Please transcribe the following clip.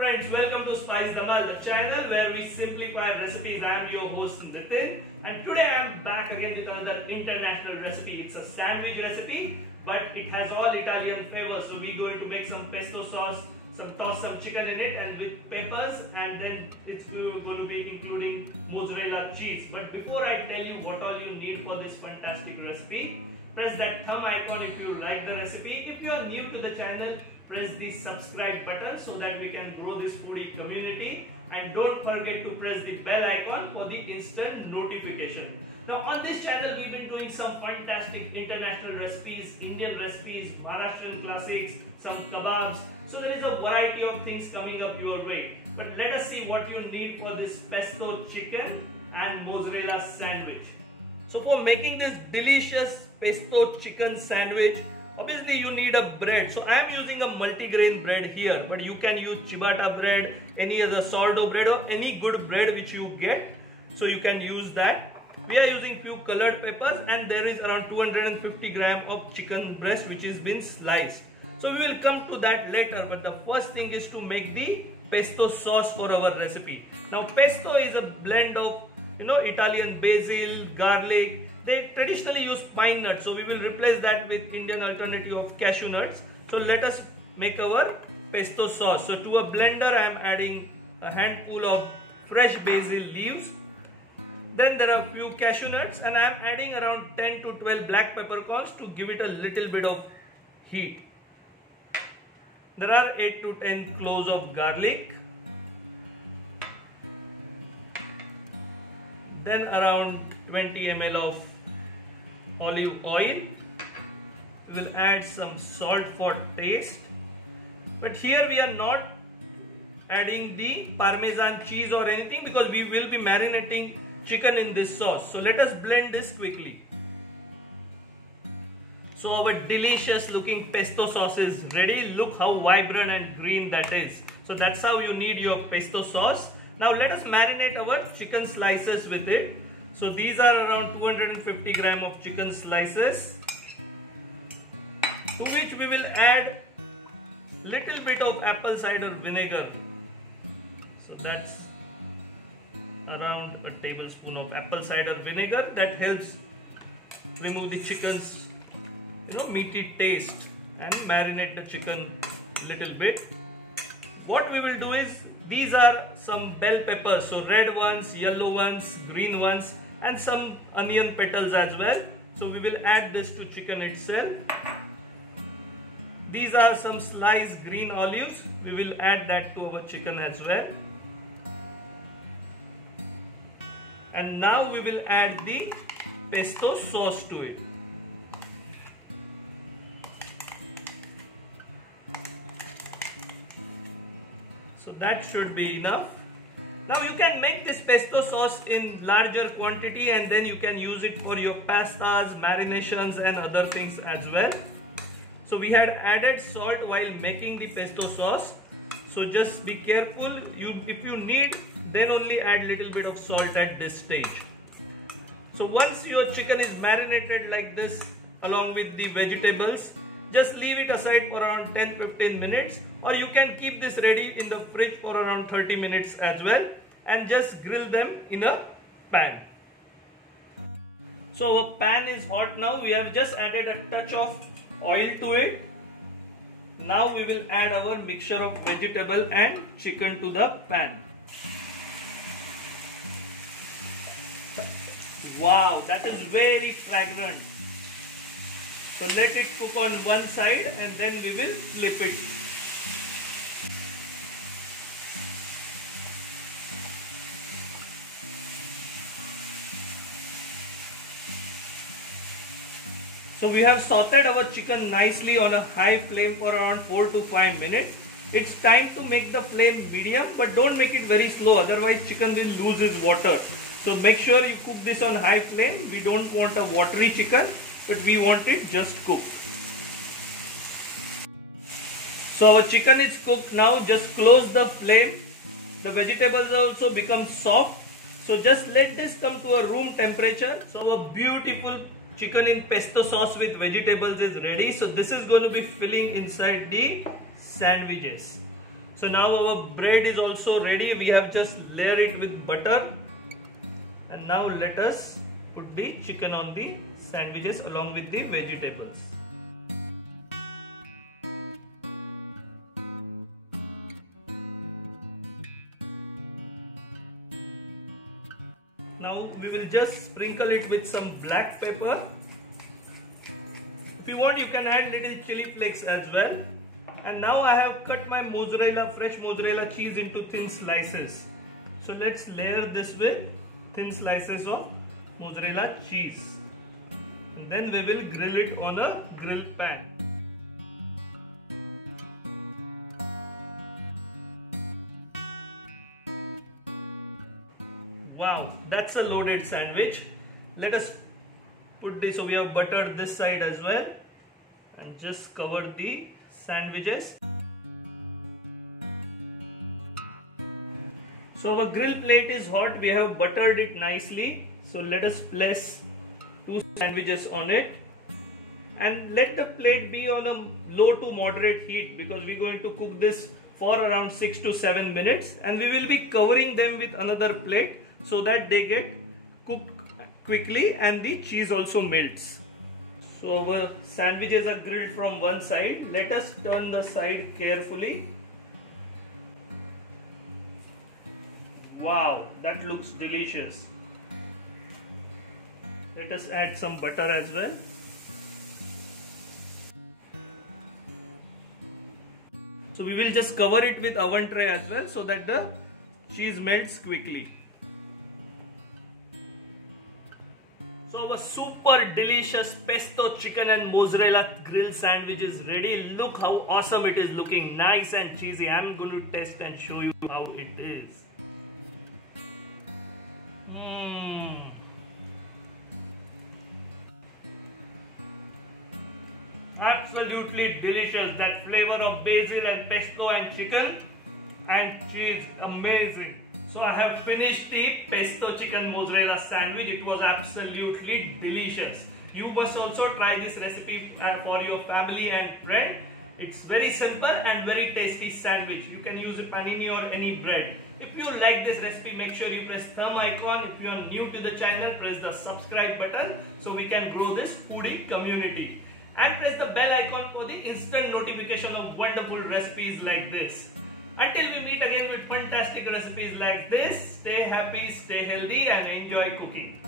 friends, welcome to Spice Dhamal, the channel where we simplify recipes. I am your host Nitin, and today I am back again with another international recipe. It's a sandwich recipe, but it has all Italian flavors. So we're going to make some pesto sauce, toss some chicken in it and with peppers, and then it's going to be including mozzarella cheese. But before I tell you what all you need for this fantastic recipe, press that thumb icon if you like the recipe. If you are new to the channel, press the subscribe button so that we can grow this foodie community, and don't forget to press the bell icon for the instant notification. Now on this channel we've been doing some fantastic international recipes, Indian recipes, Maharashtrian classics, some kebabs. So there is a variety of things coming up your way. But let us see what you need for this pesto chicken and mozzarella sandwich. So for making this delicious pesto chicken sandwich, obviously you need a bread. So I am using a multigrain bread here, but you can use ciabatta bread, any other sourdough bread, or any good bread which you get. So you can use that. We are using few colored peppers, and there is around 250 gram of chicken breast which is been sliced. So we will come to that later, but the first thing is to make the pesto sauce for our recipe. Now pesto is a blend of Italian basil, garlic. They traditionally use pine nuts, so we will replace that with Indian alternative of cashew nuts. So let us make our pesto sauce. So to a blender I am adding a handful of fresh basil leaves. Then there are few cashew nuts, and I am adding around 10 to 12 black peppercorns to give it a little bit of heat. There are 8 to 10 cloves of garlic. Then around 20 ml of olive oil. We will add some salt for taste. But here we are not adding the Parmesan cheese or anything, because we will be marinating chicken in this sauce. So let us blend this quickly. So our delicious looking pesto sauce is ready. Look how vibrant and green that is. So that's how you need your pesto sauce. Now let us marinate our chicken slices with it. So these are around 250 gram of chicken slices, to which we will add little bit of apple cider vinegar. So that's around a tablespoon of apple cider vinegar. That helps remove the chicken's meaty taste and marinate the chicken little bit. What we will do is, these are some bell peppers, so red ones, yellow ones, green ones, and some onion petals as well. So we will add this to chicken itself. These are some sliced green olives. We will add that to our chicken as well. And now we will add the pesto sauce to it. So that should be enough. Now you can make this pesto sauce in larger quantity, and then you can use it for your pastas, marinations and other things as well. So we had added salt while making the pesto sauce. So just be careful. If you need, then only add little bit of salt at this stage. So once your chicken is marinated like this along with the vegetables, just leave it aside for around 10-15 minutes, or you can keep this ready in the fridge for around 30 minutes as well, and just grill them in a pan. So our pan is hot now. We have just added a touch of oil to it. Now we will add our mixture of vegetable and chicken to the pan. Wow, that is very fragrant. So let it cook on one side, and then we will flip it. So we have sauteed our chicken nicely on a high flame for around 4 to 5 minutes. It's time to make the flame medium, but don't make it very slow, otherwise chicken will lose its water. So make sure you cook this on high flame. We don't want a watery chicken, but we want it just cooked. So our chicken is cooked now. Just close the flame. The vegetables also become soft. So just let this come to a room temperature. So our beautiful chicken in pesto sauce with vegetables is ready. So this is going to be filling inside the sandwiches. So now our bread is also ready. We have just layered it with butter. And now let us put the chicken on the sandwiches along with the vegetables. Now we will just sprinkle it with some black pepper. If you want, you can add little chili flakes as well. And now I have cut my fresh mozzarella cheese into thin slices. So let's layer this with thin slices of mozzarella cheese. And then we will grill it on a grill pan. Wow, that's a loaded sandwich. Let us put this, so we have buttered this side as well, and just cover the sandwiches. So our grill plate is hot, we have buttered it nicely. So let us place 2 sandwiches on it. And let the plate be on a low to moderate heat, because we're going to cook this for around 6 to 7 minutes. And we will be covering them with another plate so that they get cooked quickly and the cheese also melts. So our sandwiches are grilled from one side. Let us turn the side carefully. Wow, that looks delicious. Let us add some butter as well. So we will just cover it with oven tray as well so that the cheese melts quickly. So our super delicious pesto chicken and mozzarella grill sandwich is ready. Look how awesome it is looking, nice and cheesy. I'm going to test and show you how it is. Absolutely delicious. That flavor of basil and pesto and chicken and cheese, amazing. So I have finished the pesto chicken mozzarella sandwich. It was absolutely delicious. You must also try this recipe for your family and friend. It's very simple and very tasty sandwich. You can use a panini or any bread. If you like this recipe, make sure you press thumb icon. If you are new to the channel, press the subscribe button so we can grow this foodie community. And press the bell icon for the instant notification of wonderful recipes like this. Until we meet again with fantastic recipes like this, stay happy, stay healthy and enjoy cooking.